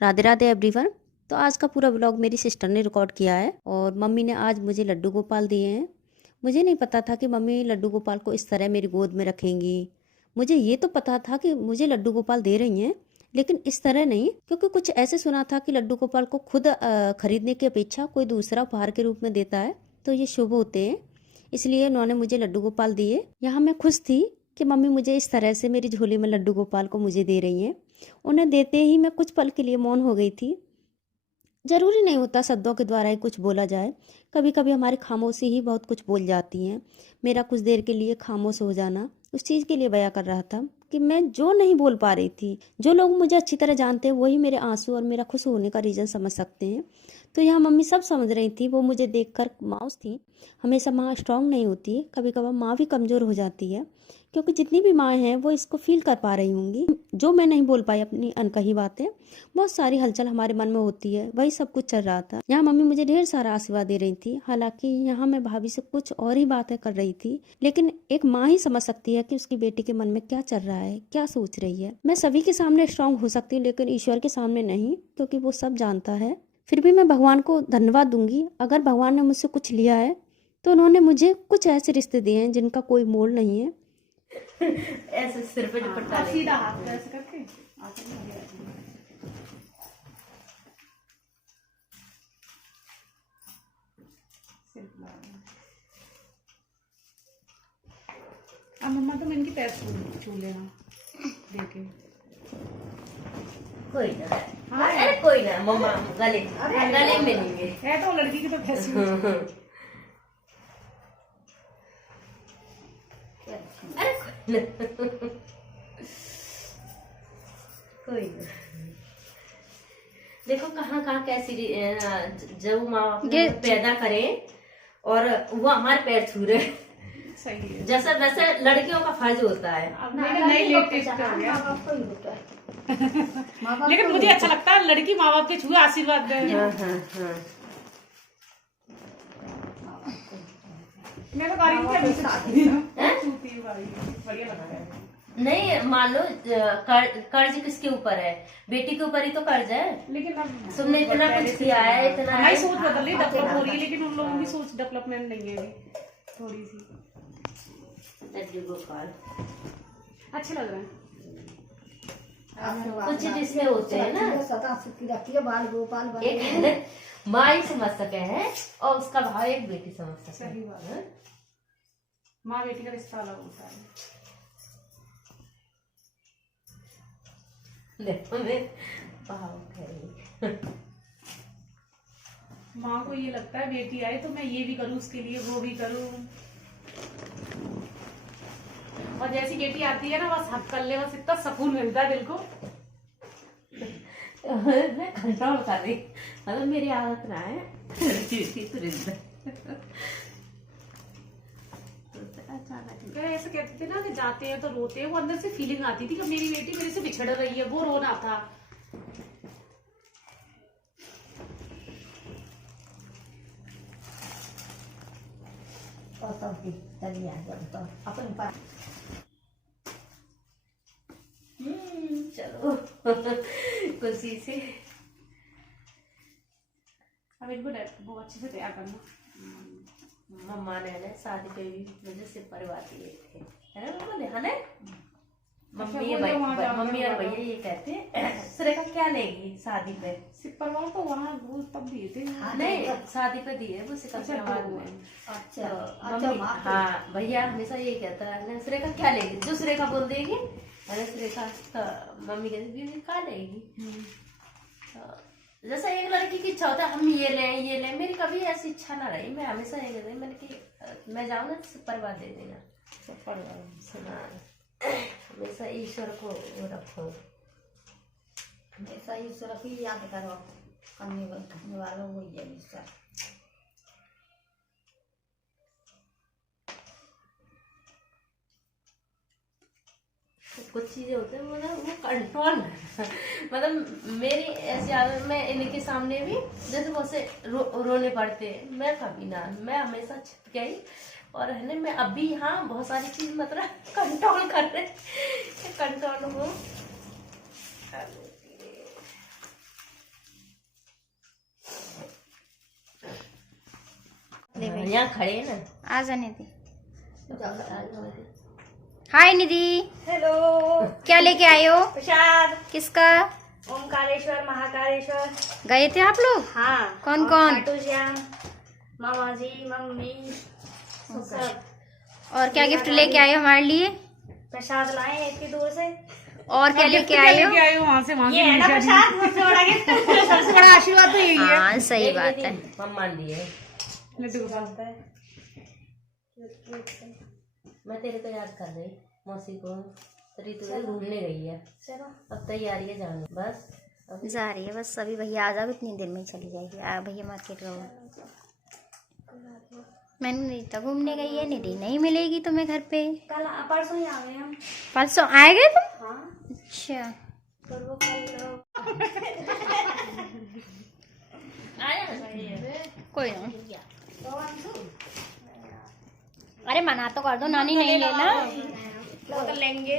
Radhe Radhe everyone. तो आज का पूरा व्लॉग मेरी सिस्टर ने रिकॉर्ड किया है और मम्मी ने आज मुझे लड्डू गोपाल दिए हैं। मुझे नहीं पता था कि मम्मी लड्डू गोपाल को इस तरह मेरी गोद में रखेंगी। मुझे ये तो पता था कि मुझे लड्डू गोपाल दे रही हैं, लेकिन इस तरह नहीं, क्योंकि कुछ ऐसे सुना था कि लड्डू गोपाल को खुद खरीदने की अपेक्षा कोई दूसरा उपहार के रूप में देता है तो ये शुभ होते हैं। इसलिए उन्होंने मुझे लड्डू गोपाल दिए। यहाँ मैं खुश थी कि मम्मी मुझे इस तरह से मेरी झोली में लड्डू गोपाल को मुझे दे रही हैं। उन्हें देते ही मैं कुछ पल के लिए मौन हो गई थी। ज़रूरी नहीं होता शब्दों के द्वारा ही कुछ बोला जाए, कभी कभी हमारी खामोशी ही बहुत कुछ बोल जाती हैं। मेरा कुछ देर के लिए खामोश हो जाना उस चीज़ के लिए बयां कर रहा था कि मैं जो नहीं बोल पा रही थी, जो लोग मुझे अच्छी तरह जानते हैं वही मेरे आंसू और मेरा खुश होने का रीज़न समझ सकते हैं। तो यहाँ मम्मी सब समझ रही थी, वो मुझे देखकर मायूस थी। हमेशा माँ स्ट्रांग नहीं होती, कभी कभार माँ भी कमज़ोर हो जाती है, क्योंकि जितनी भी माँ हैं वो इसको फील कर पा रही होंगी। जो मैं नहीं बोल पाई अपनी अनकही बातें, बहुत सारी हलचल हमारे मन में होती है, वही सब कुछ चल रहा था। यहाँ मम्मी मुझे ढेर सारा आशीर्वाद दे रही थी। हालांकि यहाँ मैं भाभी से कुछ और ही बातें कर रही थी, लेकिन एक माँ ही समझ सकती है कि उसकी बेटी के मन में क्या चल रहा है, क्या सोच रही है। मैं सभी के सामने स्ट्रांग हो सकती हूँ, लेकिन ईश्वर के सामने नहीं, क्योंकि वो सब जानता है। फिर भी मैं भगवान को धन्यवाद दूंगी। अगर भगवान ने मुझसे कुछ लिया है तो उन्होंने मुझे कुछ ऐसे रिश्ते दिए हैं जिनका कोई मोल नहीं है। ऐसे सिर पे दुपट्टा लेके सीधा हाथ ऐसे करके अब मम्मा तो मैं इनकी पैर छू लेना देखे। कोई ना। हाँ अरे कोई ना मम्मा, गले गले में नहीं है तो लड़की की तो पैसे अरे कोई ना। देखो कहाँ कहाँ कैसी जब माँ बाप पैदा करें और वो हमारे पैर छू रहे। सही है, जैसा वैसे लड़कियों का फर्ज होता है। अब नई लेटेस्ट हो गया। लेकिन मुझे अच्छा लगता है लड़की माँ बाप के छुए आशीर्वाद दे। हाँ हाँ हाँ। मैं तो गाड़ी छूती हूँ, बढ़िया लगता है। नहीं मान लो कर्ज किसके ऊपर है? बेटी के ऊपर ही तो कर्ज है। लेकिन अब तुमने इतना कुछ किया है, इतना हमारी सोच बदल रही, डेवलप हो रही है, लेकिन उन लोगों की सोच डेवलपमेंट नहीं है अभी, थोड़ी सी। लड्डू गोपाल अच्छे लग रहे हैं। कुछ रिश्ते होते हैं ना, सदा सुखी रखिए, बाल गोपाल बने। एक है ना माँ ही समझ सके है और उसका भाव एक बेटी समझ सके। सही बात है, माँ बेटी का रिश्ता अलग होता है। देखो मैं भाव है। माँ को ये लगता है बेटी आई तो मैं ये भी करूँ उसके लिए, वो भी करूँ, और जैसी बेटी आती है ना बस हक कर ले, बस इतना सुकून मिलता है दिल को। मैं कंट्रोल कर रही, मतलब मेरी आदत ना है। ऐसे कहते थे ना कि जाते हैं तो रोते हैं, वो अंदर से फीलिंग आती थी कि मेरी बेटी मेरे से बिछड़ रही है, वो रोना था। चलो खुशी से अब इनको वो अच्छे से तैयार करना। मम्मा ने ना शादी पे भी मुझे सिर परवाती थे, है ना मम्मा? ध्यान है? मम्मी और भैया ये कहते हैं सुरेखा क्या लेगी शादी पे? सिपरवाल तो वहाँ वो तब दिए थे। नहीं शादी पे दिए वो सिकंदराबाद में। अच्छा मम्मी हाँ भैया हमेशा ये कहता है सुरेखा क्या लेगी, जो सुरेखा बोल देगी अरे सुरेखा तो मम्मी कहती क्या लेगी। जैसे एक लड़की की इच्छा होता है हम ये लें, मेरी कभी ऐसी इच्छा ना रही। मैं हमेशा ये कहती मैंने कि मैं जाऊँ ना सिपरवा दे देना। हमेशा ईश्वर को रखो, हमेशा ईश्वर की याद करो, करने वालों को ये ईश्वर। कुछ चीजें होती है मतलब वो कंट्रोल मतलब मेरी ऐसी आदत, मैं इनके सामने भी जैसे बहुत से रोने पड़ते हैं, मैं कभी ना, मैं हमेशा छिप गई। और है ना मैं अभी हाँ बहुत सारी चीज मतलब कंट्रोल कर रहे कंट्रोल हो। यहाँ खड़े हैं ना। आ जा निधि। हाय निधि, हेलो। क्या लेके आए हो? प्रसाद। किसका? ओमकारेश्वर महाकालेश्वर। गए थे आप लोग? हाँ। कौन कौन? खाटू श्याम, मामा जी, मम्मी सब। और क्या गिफ्ट लेके आए हो हमारे लिए? प्रसाद लाए इतनी दूर से। और क्या लेके आए हो? वहाँ से ये है ना प्रसाद, सबसे बड़ा गिफ्ट। सबसे बड़ा आशीर्वाद तो यही है। हाँ सही बात है। मम्मा लिए। लड्डू गोपाल। मैं तेरे को याद कर रही मौसी को। रितु घूमने गई है। चलो अब तैयारी है जाने बस। अब जा रही है बस। अभी भैया आ जाओ, इतनी देर में ही चली जाएगी। भैया मार्केट गए। मैंने नहीं तो घूमने गई है, निधि नहीं मिलेगी तुम्हें घर पे। कल परसों ही आ गए हम। परसों आए गए तुम? हाँ। अच्छा। पर वो कल कोई ना। अरे मना तो कर दो, नानी नहीं लेना। वो तो लेंगे।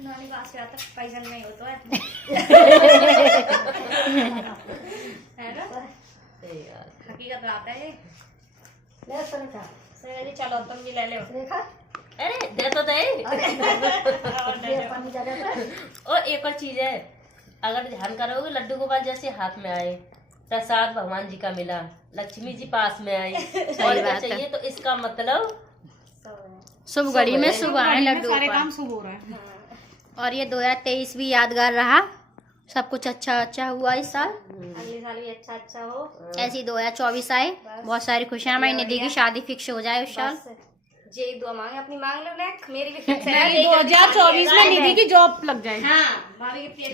नानी पास आता पैसा नहीं होता है। है ना? हकीकत आता है। ले सुन का। सही चलो तुम भी ले लो। देखा? अरे दे तो दे। और एक और चीज है, अगर ध्यान करोगे लड्डू गोपाल जैसे हाथ में आए, प्रसाद भगवान जी का मिला, लक्ष्मी जी पास में आई, और क्या चाहिए? तो इसका मतलब शुभ घड़ी में शुभ आए लड्डू सारे गोपाल। काम शुभ हो रहा है। और ये 2023 भी यादगार रहा। सब कुछ अच्छा अच्छा हुआ इस साल। अगले साल भी अच्छा अच्छा हो। ऐसी 2024 आए, बहुत सारी खुशियां। हमारी निधि की शादी फिक्स हो जाए उस साल। जे दुआ मांगे अपनी मांग लो ना। मेरी भी फिक्स है। 2024 में निधि की जॉब लग जाए। हाँ भाभी की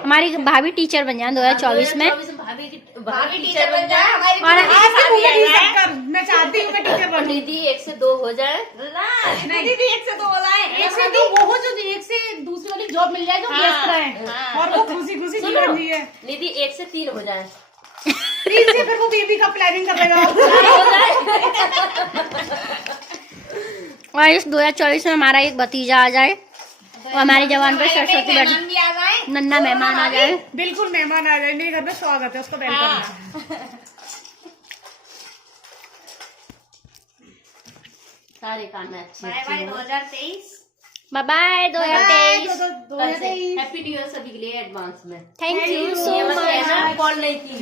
हमारी भाभी टीचर बन जाए 2024 में। भाभी टीचर बन जाए। और मैं चाहती हूँ मैं टीचर बनूं। निधि 1 से 2 हो जाए। निधि भी 1 से 2 हो जाए। 1 से 2 वो हो जो 1 से दूसरी वाली जॉब मिल जाए जो व्यस्त रहे और वो खुशी खुशी जीवन जिए। निधि 1 से 3 हो जाए। 3 से फिर वो बेबी का प्लानिंग कर लेगा। और इस 2024 में हमारा एक भतीजा आ जाए और हमारी जवान पर सरस्वती बैठ नन्ना मेहमान आ जाए। बिल्कुल मेहमान आ जाए। मेरे घर में स्वागत है, उसको वेलकम करना। सारे काम में अच्छे bye bye 2023। Bye bye 2023। 2023। Happy new year सभी के लिए एडवांस में। थैंक यू सो ये मत मच। कहना कॉल नहीं की।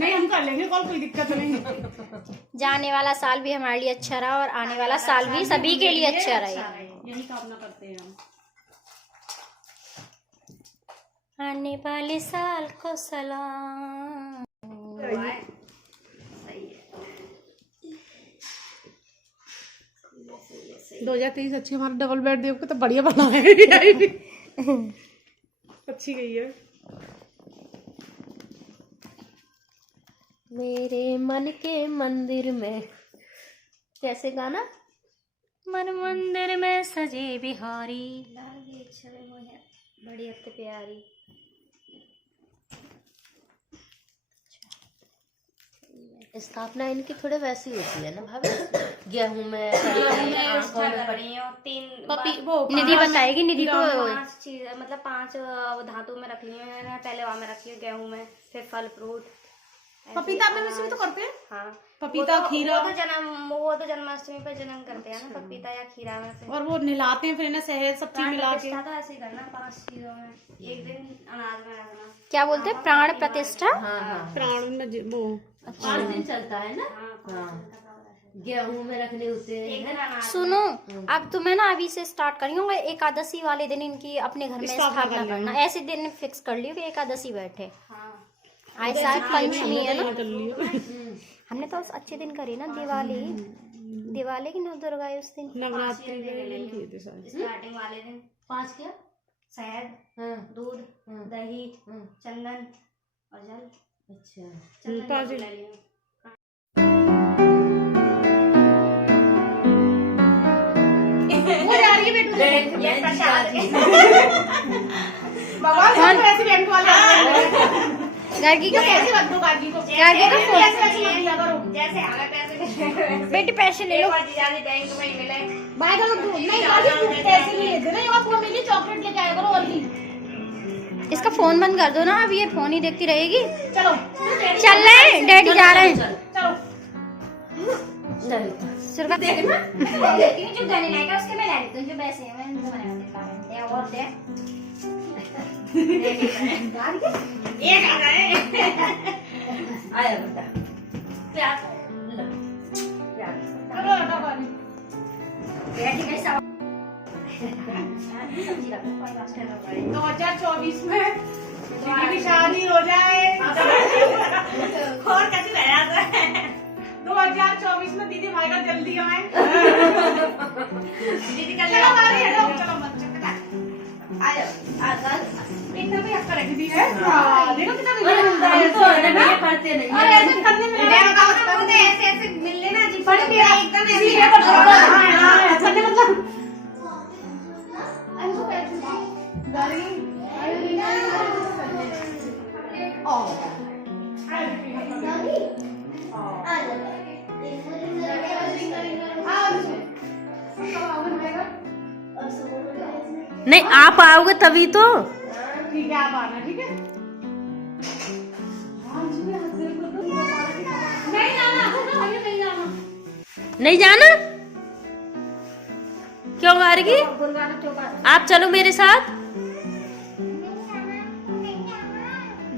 नहीं हम कर लेंगे कॉल, कोई दिक्कत नहीं। जाने वाला साल भी हमारे लिए अच्छा रहा और आने वाला साल भी सभी के लिए अच्छा रहे। यही कामना करते हैं हम। आने वाले साल को सलाम। 2023 अच्छी हमारा डबल बेड देव को तो बढ़िया बना है। अच्छी गई है। मेरे मन के मंदिर में कैसे गाना? मन मंदिर में सजे बिहारी। बड़ी हफ्ते प्यारी। स्थापना इनकी थोड़े वैसी होती है ना भाभी। गेहूं में आंखों में बड़ी और 3 निधि बताएगी। निधि को 5 चीज मतलब 5 धातु में रख ली है। पहले वहाँ में रखी है गेहूं में, फिर फल फ्रूट। पपीता में भी तो करते हैं। हाँ पपीता खीरा। वो तो जन्माष्टमी पर जन्म करते हैं ना, पपीता या खीरा में से। और वो नहलाते हैं फिर इन्हें शहद सब चीज मिला के। तो ऐसे ही करना 5 चीजों में। एक दिन अनाज में रखना। क्या बोलते हैं? प्राण प्रतिष्ठा। हाँ हाँ प्राण में वो 5 दिन चलता है ना। हाँ गेहूं में रखने होते हैं। सुनो, अब तुम्हें ना अभी से स्टार्ट करी होंगे। एकादशी वाले दिन इनकी अपने घर में स्थापना करना। ऐसे दिन फिक्स कर लियो कि एकादशी बैठे। आज शायद पंचमी है ना। हमने तो अच्छे दिन करी ना। दिवाली की नव दुर्गा उस दिन। नवरात्रि के दिन किए थे सारे। स्टार्टिंग वाले दिन 5 क्या? शहद, दूध, दही, चंदन और जल। अच्छा चंदन 5 ले दिन। लिया। वो जा रही है बेटू। ये प्रसाद भगवान ऐसे बैंक वाले गर्गी का ऐसे मत दो बाकी को। गर्गी का फोन। ऐसे मत दिया करो। जैसे हमें पैसे बेटी पैसे ले लो। बैंक में ही मिले। बाय करो तू। नहीं बाकी तू पैसे नहीं लेते ना। यहाँ फोन मिली चॉकलेट लेके आया करो और भी। इसका फोन फोन बंद कर दो ना, अब ये फोन ही देखती रहेगी। चलो चल रहे डैडी जा रहे हैं। चलो सिर का देखना जो गाने लाएगा उसके मैं ला लेती हूँ, जो पैसे हैं मैं उनको बना देता हूँ। और दे एक आ गए। आया बेटा प्यार लो, प्यार चलो हटा पानी। बैठ के सब सब्जी रखो, कोई बात नहीं। 2024 में दीदी की शादी हो जाए और कैसे रह जाता है। 2024 में दीदी भाई का जल्दी आए। दीदी का चलो बाहर हटो, चलो मत चकता आया आ एकदम भी हक्का रख दी है। हां देखो कितना मिलता है। तो ये करते नहीं और ऐसे करने में ऐसे ऐसे मिलने में अजीब बड़े भी एकदम ऐसे हां करने मतलब नहीं आप आओगे तभी तो। ठीक है आप आना, ठीक है। नहीं जाना, नहीं जाना। नहीं जाना क्यों गार्गी? बुलवाना क्यों बात आप चलो मेरे साथ।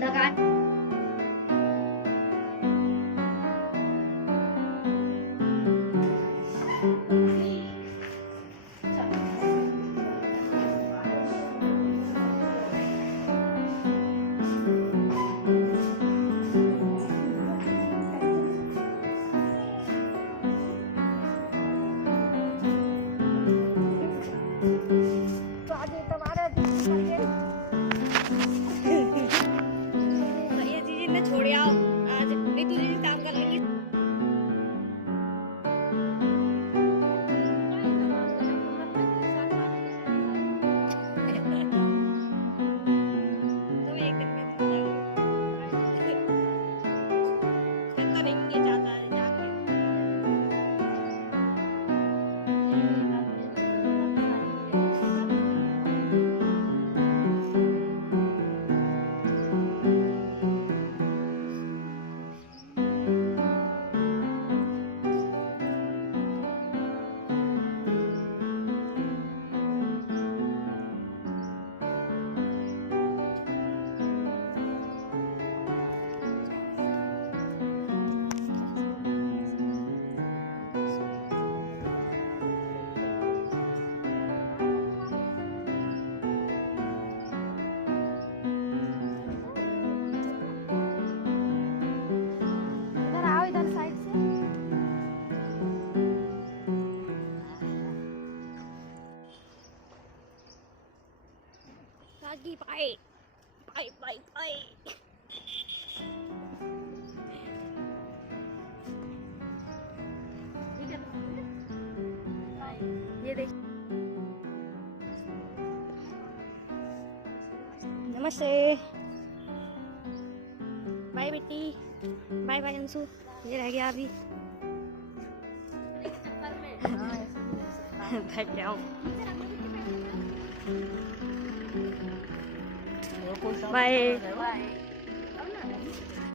लगा छोड़ आओ आज नीतू जी काम कर लेंगे। पाए पाए पाए पाए ये देख। नमस्ते, बाय बेटी, बाय बाय अंशु। ये रह गया अभी बैठ जाओ। बाय।